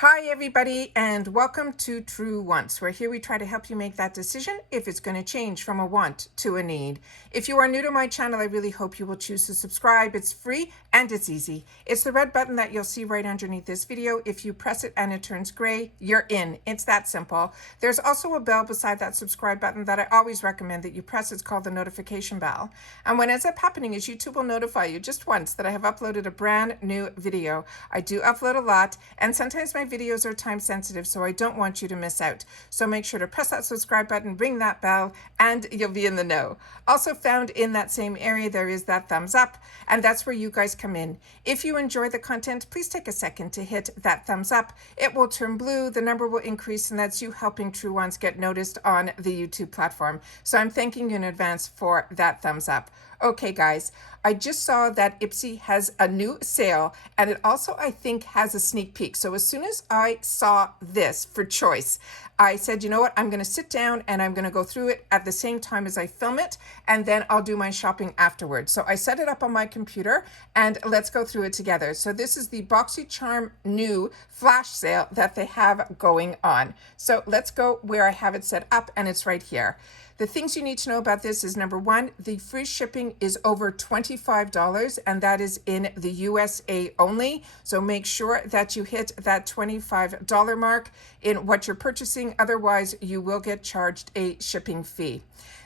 Hi everybody, and welcome to True Wants, where here we try to help you make that decision if it's going to change from a want to a need. If you are new to my channel, I really hope you will choose to subscribe. It's free and it's easy. It's the red button that you'll see right underneath this video. If you press it and it turns gray, you're in. It's that simple. There's also a bell beside that subscribe button that I always recommend that you press. It's called the notification bell. And what ends up happening is YouTube will notify you just once that I have uploaded a brand new video. I do upload a lot, and sometimes my videos are time sensitive, so I don't want you to miss out. So make sure to press that subscribe button, ring that bell, and you'll be in the know. Also found in that same area, there is that thumbs up, and that's where you guys come in. If you enjoy the content, please take a second to hit that thumbs up. It will turn blue, the number will increase, and that's you helping True Ones get noticed on the YouTube platform. So I'm thanking you in advance for that thumbs up. Okay, guys, I just saw that Ipsy has a new sale, and it also, I think, has a sneak peek. So as soon as I saw this for choice, I said, you know what, I'm going to sit down and I'm going to go through it at the same time as I film it, and then I'll do my shopping afterwards. So I set it up on my computer, and let's go through it together. So this is the Boxycharm new flash sale that they have going on. So let's go where I have it set up, and it's right here. The things you need to know about this is, number one, the free shipping is over $25, and that is in the USA only. So make sure that you hit that $25 mark in what you're purchasing. Otherwise, you will get charged a shipping fee.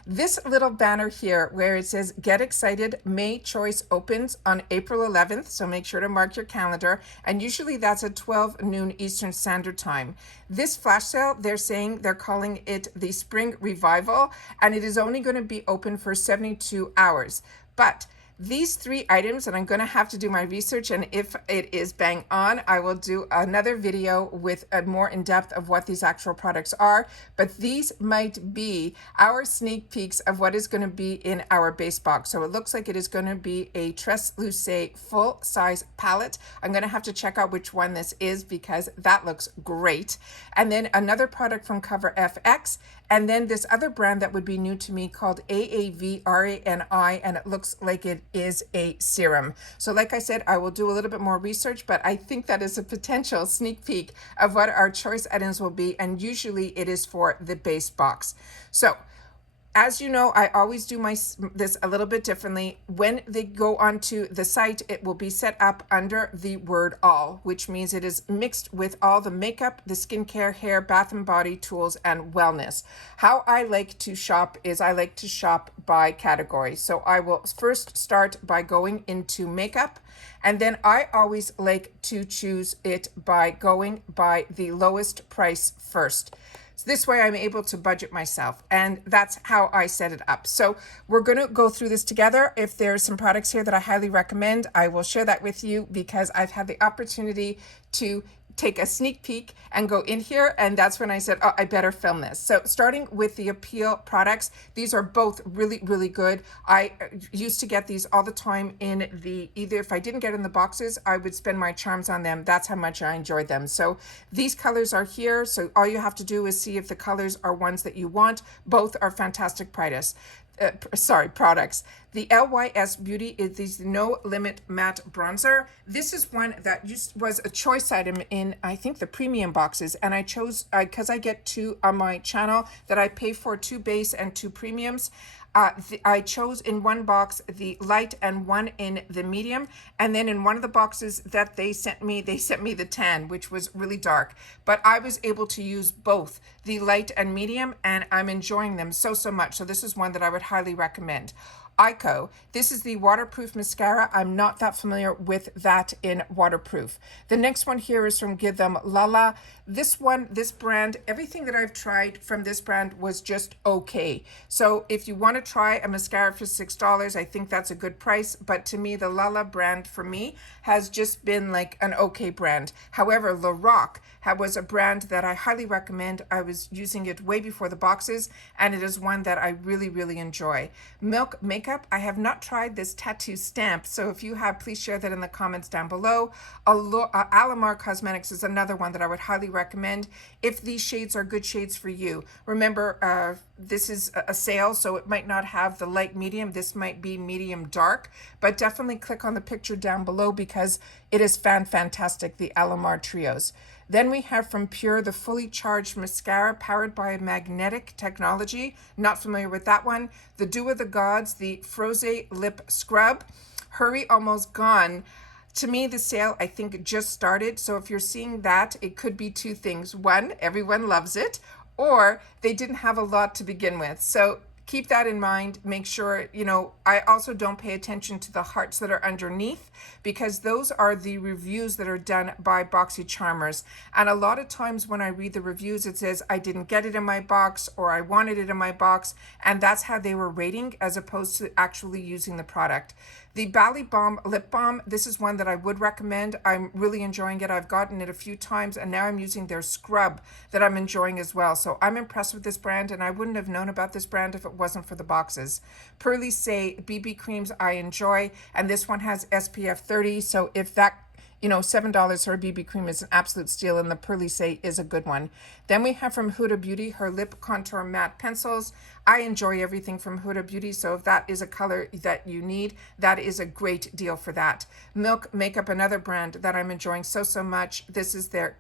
This little banner here where it says get excited, May choice opens on April 11th. So make sure to mark your calendar. And usually that's at 12 noon Eastern Standard Time. This flash sale, they're calling it the Spring Revival, and it is only going to be open for 72 hours. But these three items, and I'm going to have to do my research, and if it is bang on, I will do another video with a more in depth of what these actual products are. But these might be our sneak peeks of what is going to be in our base box. So it looks like it is going to be a Translucent full size palette. I'm going to have to check out which one this is because that looks great. And then another product from Cover FX, and then this other brand that would be new to me called AAVRANI, and it looks like it is a serum. So like I said, I will do a little bit more research, but I think that is a potential sneak peek of what our choice items will be, and usually it is for the base box. So as you know, I always do this a little bit differently. When they go onto the site, it will be set up under the word all, which means it is mixed with all the makeup, the skincare, hair, bath and body tools, and wellness. How I like to shop is I like to shop by category. So I will first start by going into makeup, and then I always like to choose it by going by the lowest price first. This way I'm able to budget myself, and that's how I set it up. So we're going to go through this together. If there's some products here that I highly recommend, I will share that with you because I've had the opportunity to take a sneak peek and go in here, and that's when I said, oh, I better film this. So starting with the Appeal products, these are both really, really good. I used to get these all the time in either if I didn't get in the boxes, I would spend my charms on them. That's how much I enjoyed them. So these colors are here. So all you have to do is see if the colors are ones that you want. Both are fantastic products. Products. The LYS Beauty is the No Limit Matte Bronzer. This is one that was a choice item in, I think, the premium boxes. And I chose, because I get two on my channel that I pay for, 2 base and 2 premiums. I chose in one box the light and one in the medium, and then in one of the boxes that they sent me the tan, which was really dark, but I was able to use both the light and medium, and I'm enjoying them so much. So this is one that I would highly recommend. Ico, this is the waterproof mascara. I'm not that familiar with that in waterproof. The next one here is from Give Them Lala. This brand, everything that I've tried from this brand was just okay. So if you want to try a mascara for $6, I think that's a good price. But to me, the Lala brand for me has just been like an okay brand. However, Le Roc was a brand that I highly recommend. I was using it way before the boxes, and it is one that I really, really enjoy. Milk Makeup, I have not tried this tattoo stamp, so if you have, please share that in the comments down below. Alamar Cosmetics is another one that I would highly recommend if these shades are good shades for you. Remember, this is a sale, so it might not have the light medium. This might be medium dark, but definitely click on the picture down below because it is fantastic, the Alamar Trios. Then we have from Pure the fully charged mascara powered by magnetic technology. Not familiar with that one. The Dew of the Gods, the Froze Lip Scrub. Hurry, almost gone. To me, the sale, I think, just started. So if you're seeing that, it could be two things. One, everyone loves it, or they didn't have a lot to begin with. So keep that in mind. Make sure, I also don't pay attention to the hearts that are underneath, because those are the reviews that are done by Boxycharmers. And a lot of times when I read the reviews, it says, I didn't get it in my box, or I wanted it in my box. And that's how they were rating as opposed to actually using the product. The Bali Balm Lip Balm, this is one that I would recommend. I'm really enjoying it. I've gotten it a few times, and now I'm using their scrub that I'm enjoying as well. So I'm impressed with this brand, and I wouldn't have known about this brand if it wasn't for the boxes. Pearly Say BB creams I enjoy, and this one has SPF 30. So if that $7 for a BB cream is an absolute steal, and the Pearly Say is a good one. Then we have from Huda Beauty, her lip contour matte pencils. I enjoy everything from Huda Beauty, so if that is a color that you need, that is a great deal for that. Milk Makeup, another brand that I'm enjoying so much. This is their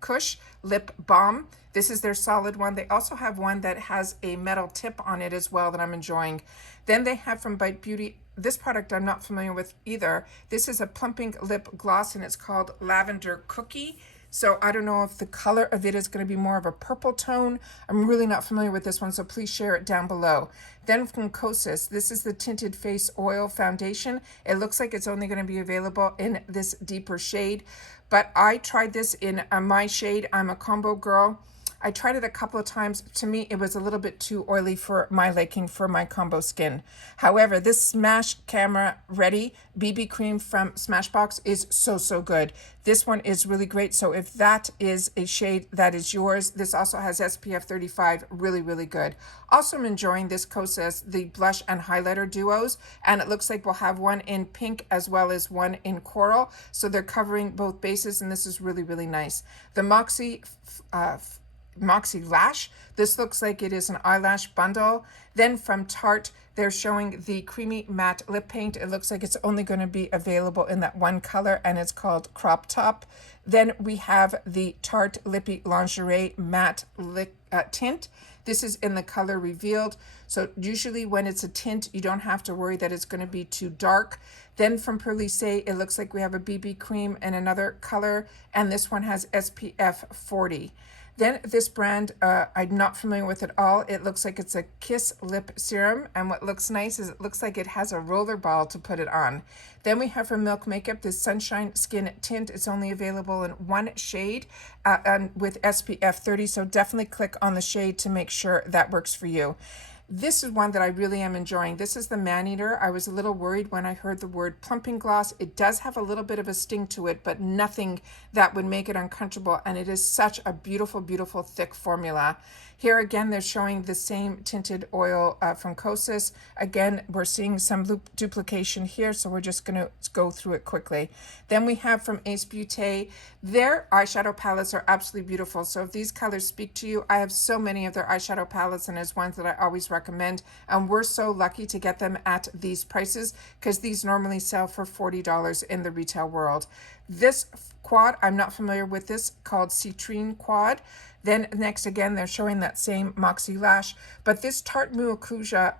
Kush Lip Balm. This is their solid one. They also have one that has a metal tip on it as well that I'm enjoying. Then they have from Bite Beauty, this product I'm not familiar with either. This is a plumping lip gloss, and it's called Lavender Cookie. So I don't know if the color of it is going to be more of a purple tone. I'm really not familiar with this one, so please share it down below. Then from Coors, this is the Tinted Face Oil Foundation. It looks like it's only going to be available in this deeper shade, but I tried this in my shade. I'm a combo girl. I tried it a couple of times. To me, it was a little bit too oily for my liking for my combo skin. However, this Smash Camera Ready BB cream from Smashbox is so good. This one is really great. So if that is a shade that is yours, this also has SPF 35, really good. Also, I'm enjoying this Kosas, the blush and highlighter duos, and it looks like we'll have one in pink as well as one in coral. So they're covering both bases, and this is really nice. The Moxie Lash. This looks like it is an eyelash bundle. Then from Tarte, they're showing the creamy matte lip paint. It looks like it's only going to be available in that one color, and it's called Crop Top. Then we have the Tarte Lippy Lingerie Matte Tint. This is in the color Revealed. So usually when it's a tint, you don't have to worry that it's going to be too dark. Then from Pearly Say, it looks like we have a BB cream in another color, and this one has SPF 40. Then this brand, I'm not familiar with at all. It looks like it's a Kiss Lip Serum, and what looks nice is it looks like it has a roller ball to put it on. Then we have from Milk Makeup this Sunshine Skin Tint. It's only available in one shade and with SPF 30, so definitely click on the shade to make sure that works for you. This is one that I really am enjoying. This is the Maneater. I was a little worried when I heard the word plumping gloss. It does have a little bit of a sting to it, but nothing that would make it uncomfortable. And it is such a beautiful thick formula. Here again, they're showing the same tinted oil from Kosas. Again, we're seeing some duplication here, so we're just going to go through it quickly. Then we have from Ace Beauté. Their eyeshadow palettes are absolutely beautiful. So if these colors speak to you, I have so many of their eyeshadow palettes, and there's ones that I always recommend. And we're so lucky to get them at these prices, because these normally sell for $40 in the retail world. This quad, I'm not familiar with this, called Citrine Quad. Then next again, they're showing that same Moxie Lash, but this Tarte Maracuja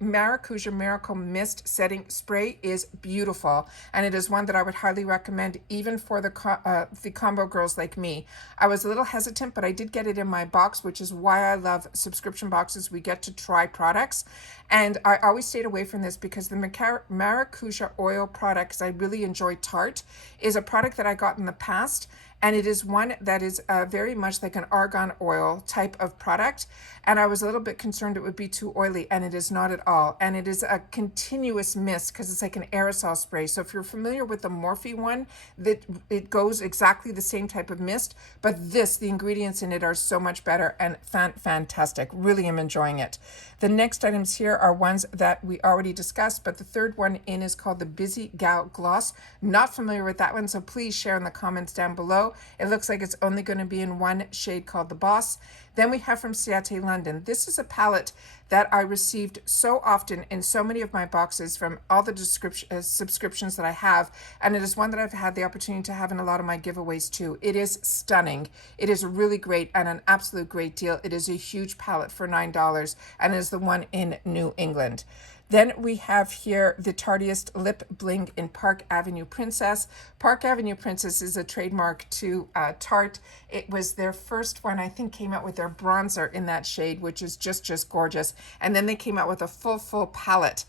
Maracuja Miracle Mist Setting Spray is beautiful, and it is one that I would highly recommend even for the combo girls like me. I was a little hesitant, but I did get it in my box, which is why I love subscription boxes. We get to try products, and I always stayed away from this because the Maracuja oil product, because I really enjoy Tarte, is a product that I got in the past. And it is one that is very much like an argan oil type of product. And I was a little bit concerned it would be too oily, and it is not at all. And it is a continuous mist because it's like an aerosol spray. So if you're familiar with the Morphe one, that it goes exactly the same type of mist. But this, the ingredients in it are so much better and fantastic. Really am enjoying it. The next items here are ones that we already discussed, but the third one in is called the Busy Gal Gloss. Not Not familiar with that one, so please share in the comments down below. It looks like it's only going to be in one shade called the Boss. Then we have from Ciate London. This is a palette that I received so often in so many of my boxes from all the subscriptions that I have, and it is one that I've had the opportunity to have in a lot of my giveaways too. It is stunning. It is really great and an absolute great deal. It is a huge palette for $9, and it is the one in New England. Then we have here the Tardiest Lip Bling in Park Avenue Princess. Park Avenue Princess is a trademark to Tarte. It was their first one, I think, came out with their bronzer in that shade, which is just gorgeous. And then they came out with a full palette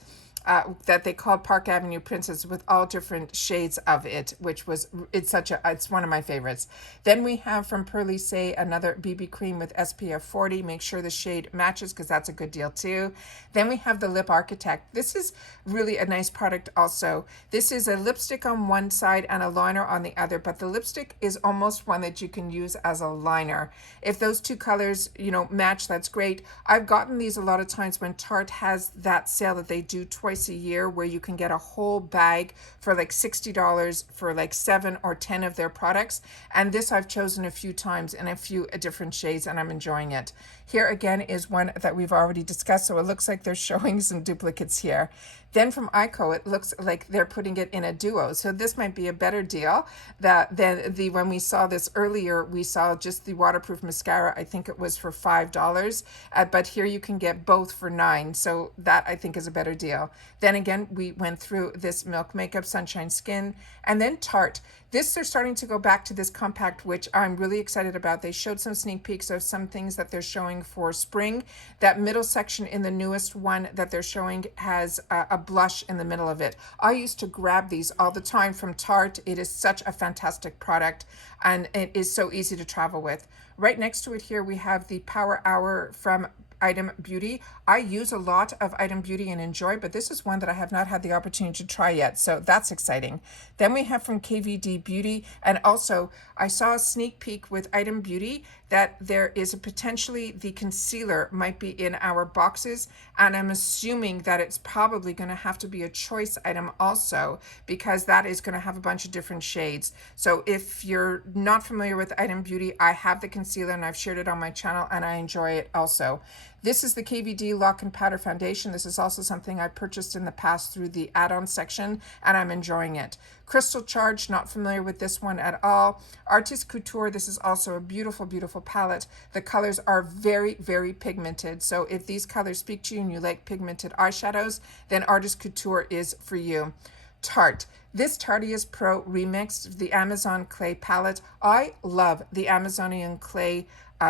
that they called Park Avenue Princess with all different shades of it, which was, it's one of my favorites. Then we have from Pearly Say another BB cream with SPF 40. Make sure the shade matches because that's a good deal too. Then we have the Lip Architect. This is really a nice product also. This is a lipstick on one side and a liner on the other, but the lipstick is almost one that you can use as a liner. If those two colors, match, that's great. I've gotten these a lot of times when Tarte has that sale that they do twice a year where you can get a whole bag for like $60 for like 7 or 10 of their products. And this I've chosen a few times in a few different shades and I'm enjoying it. Here again is one that we've already discussed, so it looks like they're showing some duplicates here. Then from Ico, it looks like they're putting it in a duo. So this might be a better deal than when we saw this earlier, we saw just the waterproof mascara. I think it was for $5, but here you can get both for $9. So that I think is a better deal. Then again, we went through this Milk Makeup Sunshine Skin, and then Tarte. This, they're starting to go back to this compact, which I'm really excited about. They showed some sneak peeks of some things that they're showing for spring. That middle section in the newest one that they're showing has a blush in the middle of it. I used to grab these all the time from Tarte. It is such a fantastic product and it is so easy to travel with. Right next to it here, we have the Power Hour from Item Beauty. I use a lot of Item Beauty and enjoy, but this is one that I have not had the opportunity to try yet, so that's exciting. Then we have from KVD Beauty, and also I saw a sneak peek with Item Beauty that there is a potentially the concealer might be in our boxes, and I'm assuming that it's probably going to have to be a choice item also because that is going to have a bunch of different shades. So if you're not familiar with Item Beauty, I have the concealer and I've shared it on my channel and I enjoy it also. This is the KVD Lock and Powder Foundation. This is also something I purchased in the past through the add-on section, and I'm enjoying it. Crystal Charge, not familiar with this one at all. Artist Couture, this is also a beautiful, beautiful palette. The colors are very, very pigmented. So if these colors speak to you and you like pigmented eyeshadows, then Artist Couture is for you. Tarte. This Tarteist Pro Remixed, the Amazon Clay palette. I love the Amazonian Clay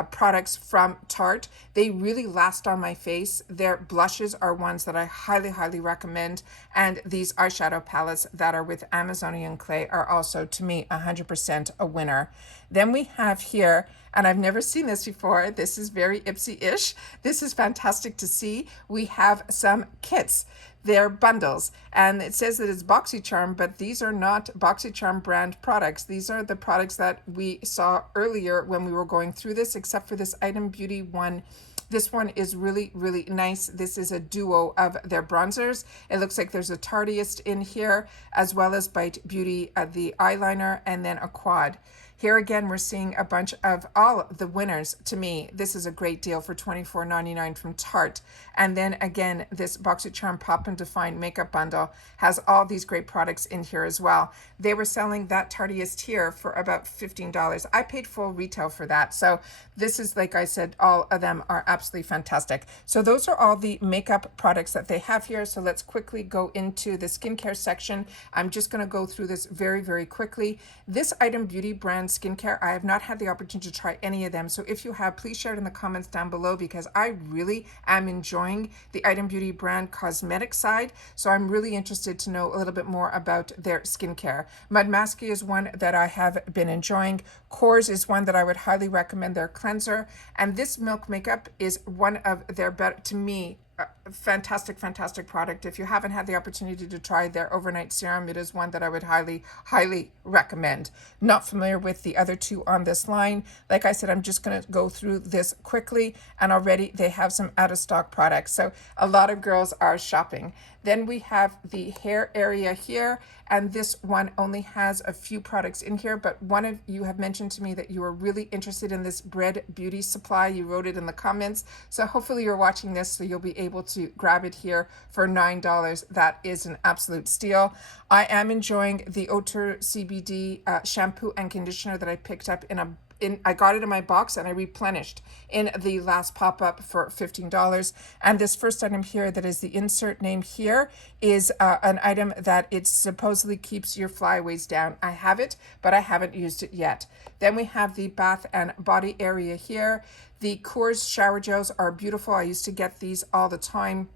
products from Tarte. They really last on my face. Their blushes are ones that I highly, highly recommend. And these eyeshadow palettes that are with Amazonian Clay are also, to me, 100% a winner. Then we have here, and I've never seen this before. This is very Ipsy-ish. This is fantastic to see. We have some kits. They're bundles, and it says that it's Boxycharm, but these are not Boxycharm brand products. These are the products that we saw earlier when we were going through this, except for this Item Beauty one. This one is really, really nice. This is a duo of their bronzers. It looks like there's a Tarteist in here, as well as Bite Beauty, the eyeliner, and then a quad. Here again, we're seeing a bunch of all the winners. To me, this is a great deal for $24.99 from Tarte. And then again, this Boxycharm Pop and Define makeup bundle has all these great products in here as well. They were selling that Tarteist here for about $15. I paid full retail for that. So this is, like I said, all of them are absolutely fantastic. So those are all the makeup products that they have here. So let's quickly go into the skincare section. I'm just going to go through this very, very quickly. This Item Beauty brand skincare, I have not had the opportunity to try any of them. So if you have, please share it in the comments down below because I really am enjoying the Item Beauty brand cosmetic side. So I'm really interested to know a little bit more about their skincare. Mud Masky is one that I have been enjoying. Coors is one that I would highly recommend, their cleanser. And this Milk Makeup is one of their better, to me, fantastic, fantastic product. If you haven't had the opportunity to try their overnight serum, it is one that I would highly, highly recommend. Not familiar with the other two on this line. Like I said, I'm just going to go through this quickly, and already they have some out of stock products. So a lot of girls are shopping. Then we have the hair area here, and this one only has a few products in here, but one of you have mentioned to me that you were really interested in this Bread Beauty Supply. You wrote it in the comments, so hopefully you're watching this so you'll be able to grab it here for $9. That is an absolute steal. I am enjoying the ULTA CBD shampoo and conditioner that I picked up I got it in my box and I replenished in the last pop-up for $15. And this first item here that is the insert name here is an item that it supposedly keeps your flyaways down. I have it, but I haven't used it yet. Then we have the bath and body area here. The Coors shower gels are beautiful. I used to get these all the time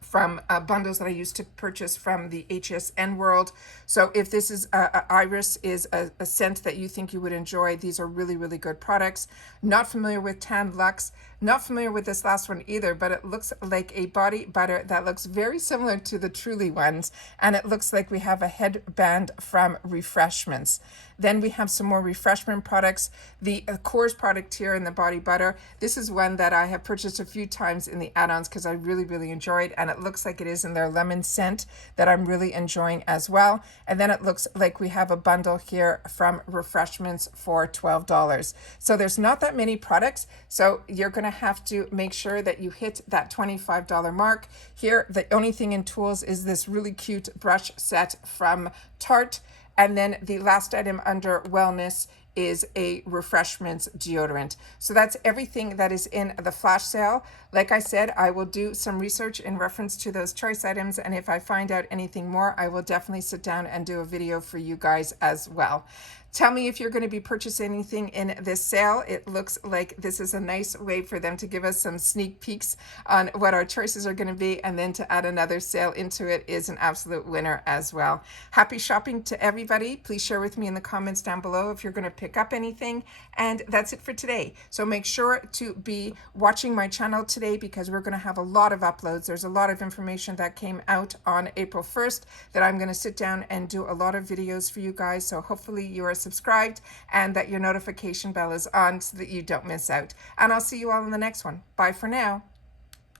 from bundles that I used to purchase from the HSN world. So if this is Iris is a scent that you think you would enjoy, these are really, really good products. Not familiar with Tan Luxe. Not familiar with this last one either, but it looks like a body butter that looks very similar to the Truly ones. And it looks like we have a headband from Refreshments. Then we have some more refreshment products. The Coors product here in the body butter. This is one that I have purchased a few times in the add-ons because I really, really enjoyed, and it looks like it is in their lemon scent that I'm really enjoying as well. And then it looks like we have a bundle here from Refreshments for $12. So there's not that many products, so you're going to have to make sure that you hit that $25 mark. Here, the only thing in tools is this really cute brush set from Tarte. And then the last item under wellness is a Refreshments deodorant. So that's everything that is in the flash sale. Like I said, I will do some research in reference to those choice items, and if I find out anything more, I will definitely sit down and do a video for you guys as well. Tell me if you're going to be purchasing anything in this sale. It looks like this is a nice way for them to give us some sneak peeks on what our choices are going to be, and then to add another sale into it is an absolute winner as well. Happy shopping to everybody. Please share with me in the comments down below if you're going to pick up anything. And that's it for today. So make sure to be watching my channel today because we're going to have a lot of uploads. There's a lot of information that came out on April 1st that I'm going to sit down and do a lot of videos for you guys. So hopefully you are subscribed and that your notification bell is on so that you don't miss out. And I'll see you all in the next one. Bye for now.